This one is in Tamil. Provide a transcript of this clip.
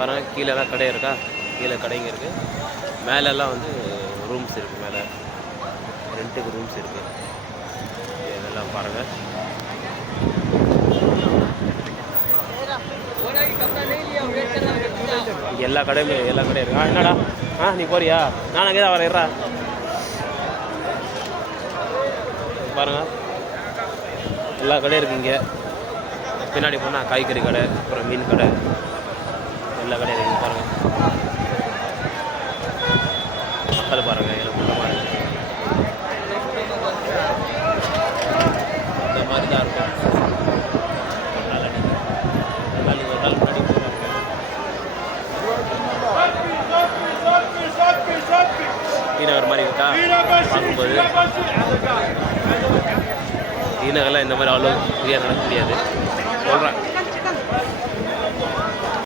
பாருங்கள் கீழேலாம் கடை இருக்கா, கீழே கடைங்க இருக்குது. மேலெல்லாம் வந்து ரூம்ஸ் இருக்குது, மேலே ரெண்ட்டுக்கு ரூம்ஸ் இருக்குது. இதெல்லாம் பாருங்கள். எல்லா கடையுமே இருக்கு. என்னடா நீ போறியா? நான் அங்கே தான் வரேன்டா. பாருங்கள் எல்லா கடையும் இருக்குது இங்கே. பின்னாடி போனால் காய்கறி கடை, அப்புறம் மீன் கடை, எல்லா கடையும் இருக்குது. பாருங்கள் மக்கள் பாருங்கள் எனக்கு கூட்டமாக இருக்குது. இந்த மாதிரி தான் இருக்கும். நீங்கள் ஒரு நாள் முன்னாடி டீநகர் மாதிரி இருக்கா பார்க்கும்போது. டீநகரில் இந்த மாதிரி அவ்வளோ ஃப்ரீயாக நடக்க முடியாது சொல்கிறேன்.